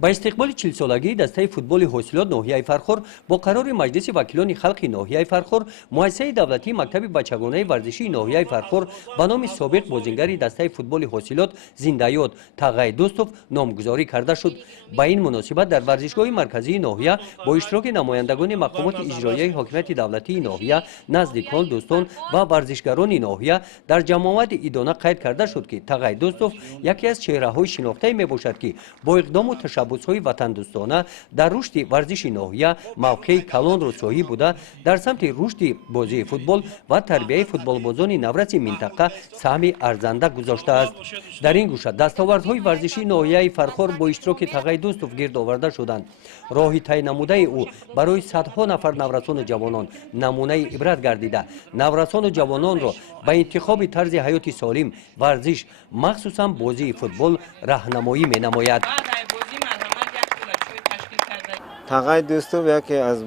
با استقبال 40 سالگی دسته فوتبال حاصلات ناحیه فارخور با قرار مجلس وکیلان خلقی ناحیه فارخور مؤسسه دولتی مکتب بچگانه ورزشی ناحیه فارخور به نام سابق بازیگر دسته فوتبال حاصلات زنده‌یاد تاگای دوستوف نامگذاری کرده شد. با این مناسبت در ورزشگاه مرکزی ناحیه با اشتراک نمایندگان مقامات اجرایی حاکمیت دولتی ناحیه، نزدیکان، دوستان و ورزشگران ناحیه در جماعت ایدانه قید کرده شد که تاگای دوستوف یکی از چهره‌های شناخته میباشد که با اقدام و تشبث‌های وطن دوستانه در رشد ورزش ناحیه موقع کلان را صاحب بوده در سمت رشد بازی فوتبال و تربیت فوتبالبازان نورس منطقه سهم ارزنده گذاشته است. در این گوشه دستاوردهای ورزشی ناحیه فارخور با اشتراک تاگای دوستوف گرد آورده شدند. راه طی نموده او برای صدها نفر نورسان جوانان نمونه عبرت گردیده. نورسان جوانان را به انتخاب طرز حیات سالم، ورزش، مخصوصا بازی فوتبال راهنمایی می‌نماید. تاگای دوستوف یکی از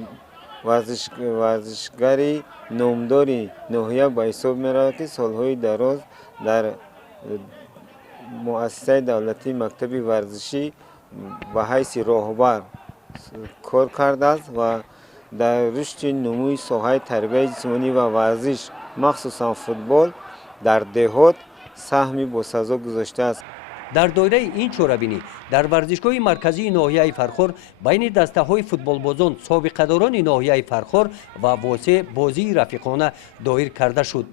ورزشگری نامداری نوحیه به حساب می‌رود که سالهای دراز در مؤسسه دولتی مکتب ورزشی به حیث راهبر کار کرده است و در رشد نموی ساحه تربیت جسمانی و ورزش مخصوصا فوتبال در دهات سهمی باسزا گذاشته است. در دایره این چوربینی در ورزشگاه مرکزی ناحیه فارخور بین دسته های فوتبالبازان سابقه‌داران ناحیه فارخور و واسه بازی رفیقانه دایر کرده شد.